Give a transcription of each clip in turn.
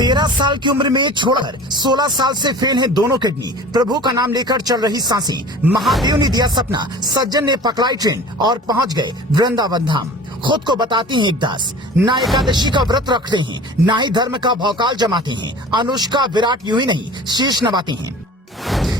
13 साल की उम्र में छोड़कर 16 साल से फेल हैं दोनों किडनी। प्रभु का नाम लेकर चल रही सांसें। महादेव ने दिया सपना, सज्जन ने पकड़ाई ट्रेन और पहुंच गए वृंदावन धाम। खुद को बताती हैं एक दास, ना एकादशी का व्रत रखते हैं, ना ही धर्म का भौकाल जमाते हैं। अनुष्का विराट यूं ही नहीं शीश नवाते हैं।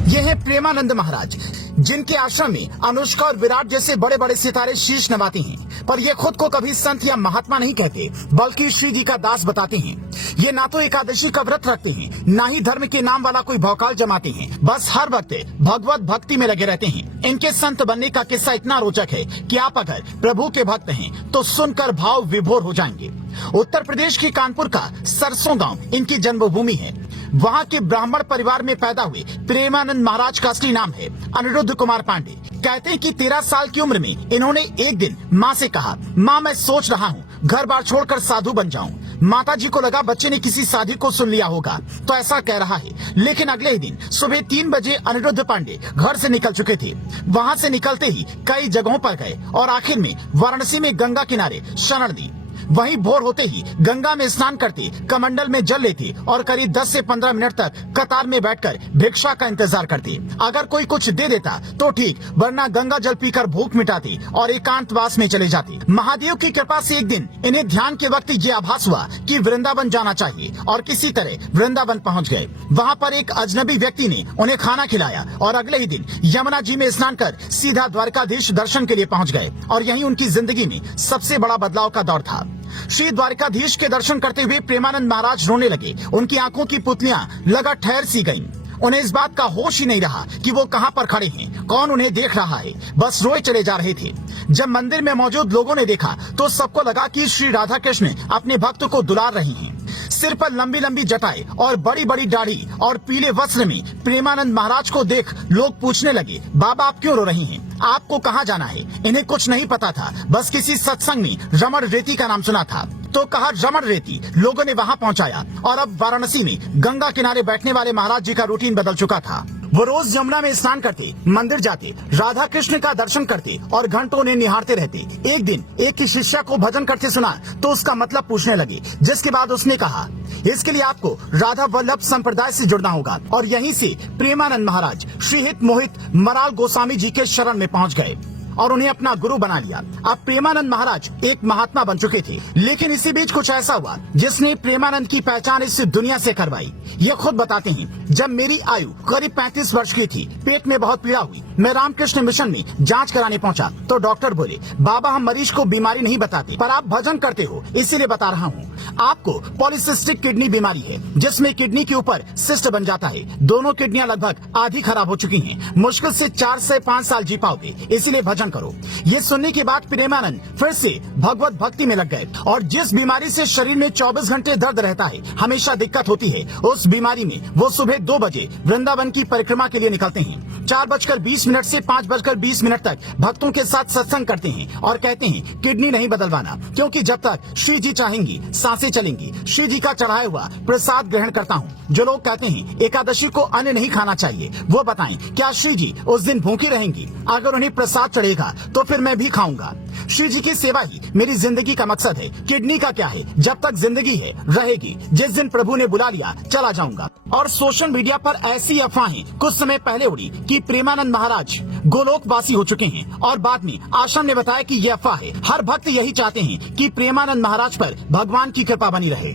ये है प्रेमानंद महाराज, जिनके आश्रम में अनुष्का और विराट जैसे बड़े बड़े सितारे शीश नवाते हैं। पर ये खुद को कभी संत या महात्मा नहीं कहते, बल्कि श्री जी का दास बताते हैं। ये ना तो एकादशी का व्रत रखते हैं, ना ही धर्म के नाम वाला कोई भौकाल जमाते हैं। बस हर वक्त भगवत भक्ति में लगे रहते हैं। इनके संत बनने का किस्सा इतना रोचक है कि आप अगर प्रभु के भक्त हैं तो सुनकर भाव विभोर हो जाएंगे। उत्तर प्रदेश के कानपुर का सरसों गांव इनकी जन्मभूमि है। वहाँ के ब्राह्मण परिवार में पैदा हुए प्रेमानंद महाराज का असली नाम है अनिरुद्ध कुमार पांडे। कहते हैं कि 13 साल की उम्र में इन्होंने एक दिन माँ से कहा, माँ मैं सोच रहा हूँ घर बार छोड़कर साधु बन जाऊं। माता जी को लगा बच्चे ने किसी साधु को सुन लिया होगा तो ऐसा कह रहा है। लेकिन अगले ही दिन सुबह 3 बजे अनिरुद्ध पांडे घर से निकल चुके थे। वहाँ से निकलते ही कई जगहों पर गए और आखिर में वाराणसी में गंगा किनारे शरण दी। वहीं भोर होते ही गंगा में स्नान करते, कमंडल में जल लेते और करीब 10 से 15 मिनट तक कतार में बैठकर भिक्षा का इंतजार करते। अगर कोई कुछ दे देता तो ठीक, वरना गंगा जल पीकर भूख मिटाते और एकांतवास में चले जाते। महादेव की कृपा से एक दिन इन्हें ध्यान के वक्त ये आभास हुआ कि वृंदावन जाना चाहिए और किसी तरह वृंदावन पहुँच गए। वहाँ पर एक अजनबी व्यक्ति ने उन्हें खाना खिलाया और अगले ही दिन यमुना जी में स्नान कर सीधा द्वारकाधीश दर्शन के लिए पहुँच गए। और यही उनकी जिंदगी में सबसे बड़ा बदलाव का दौर था। श्री द्वारकाधीश के दर्शन करते हुए प्रेमानंद महाराज रोने लगे। उनकी आंखों की पुतलियां लगा ठहर सी गईं। उन्हें इस बात का होश ही नहीं रहा कि वो कहां पर खड़े हैं, कौन उन्हें देख रहा है। बस रोए चले जा रहे थे। जब मंदिर में मौजूद लोगों ने देखा तो सबको लगा कि श्री राधा कृष्ण अपने भक्त को दुलार रही हैं। सिर पर लंबी लंबी जटाएं और बड़ी बड़ी दाढ़ी और पीले वस्त्र में प्रेमानंद महाराज को देख लोग पूछने लगे, बाबा आप क्यों रो रही हैं? आपको कहाँ जाना है? इन्हें कुछ नहीं पता था, बस किसी सत्संग में रमण रेती का नाम सुना था तो कहा रमण रेती। लोगों ने वहाँ पहुँचाया और अब वाराणसी में गंगा किनारे बैठने वाले महाराज जी का रूटीन बदल चुका था। वो रोज यमुना में स्नान करते, मंदिर जाते, राधा कृष्ण का दर्शन करते और घंटों उन्हें निहारते रहते। एक दिन एक की शिष्या को भजन करते सुना तो उसका मतलब पूछने लगे, जिसके बाद उसने कहा इसके लिए आपको राधा वल्लभ संप्रदाय से जुड़ना होगा। और यहीं से प्रेमानंद महाराज श्री हित मोहित मराल गोस्वामी जी के शरण में पहुंच गए और उन्हें अपना गुरु बना लिया। अब प्रेमानंद महाराज एक महात्मा बन चुके थे। लेकिन इसी बीच कुछ ऐसा हुआ जिसने प्रेमानंद की पहचान इस दुनिया से करवाई। ये खुद बताते हैं, जब मेरी आयु करीब 35 वर्ष की थी, पेट में बहुत पीड़ा हुई। मैं रामकृष्ण मिशन में जांच कराने पहुंचा तो डॉक्टर बोले, बाबा हम मरीज को बीमारी नहीं बताते, पर आप भजन करते हो इसीलिए बता रहा हूँ। आपको पॉलीसिस्टिक किडनी बीमारी है, जिसमें किडनी के ऊपर सिस्ट बन जाता है। दोनों किडनियां लगभग आधी खराब हो चुकी हैं। मुश्किल से 4 से 5 साल जी पाओगे, इसीलिए भजन करो। ये सुनने के बाद प्रेमानंद फिर से भगवत भक्ति में लग गए। और जिस बीमारी से शरीर में 24 घंटे दर्द रहता है, हमेशा दिक्कत होती है, उस बीमारी में वो सुबह 2 बजे वृंदावन की परिक्रमा के लिए निकलते हैं। 4:20 से 5:20 तक भक्तों के साथ सत्संग करते हैं और कहते हैं किडनी नहीं बदलवाना, क्योंकि जब तक श्री जी चाहेंगी सांसें चलेंगी। श्री जी का चढ़ाया हुआ प्रसाद ग्रहण करता हूँ। जो लोग कहते हैं एकादशी को अन्न नहीं खाना चाहिए, वो बताएं क्या श्री जी उस दिन भूखी रहेंगी? अगर उन्हें प्रसाद चढ़ेगा तो फिर मैं भी खाऊंगा। श्री जी की सेवा ही मेरी जिंदगी का मकसद है। किडनी का क्या है, जब तक जिंदगी है रहेगी। जिस दिन प्रभु ने बुला लिया चला जाऊंगा। और सोशल मीडिया पर ऐसी अफवाहें कुछ समय पहले उड़ी कि प्रेमानंद महाराज गोलोकवासी हो चुके हैं और बाद में आश्रम ने बताया कि यह अफवाह है। हर भक्त यही चाहते हैं कि प्रेमानंद महाराज पर भगवान की कृपा बनी रहे।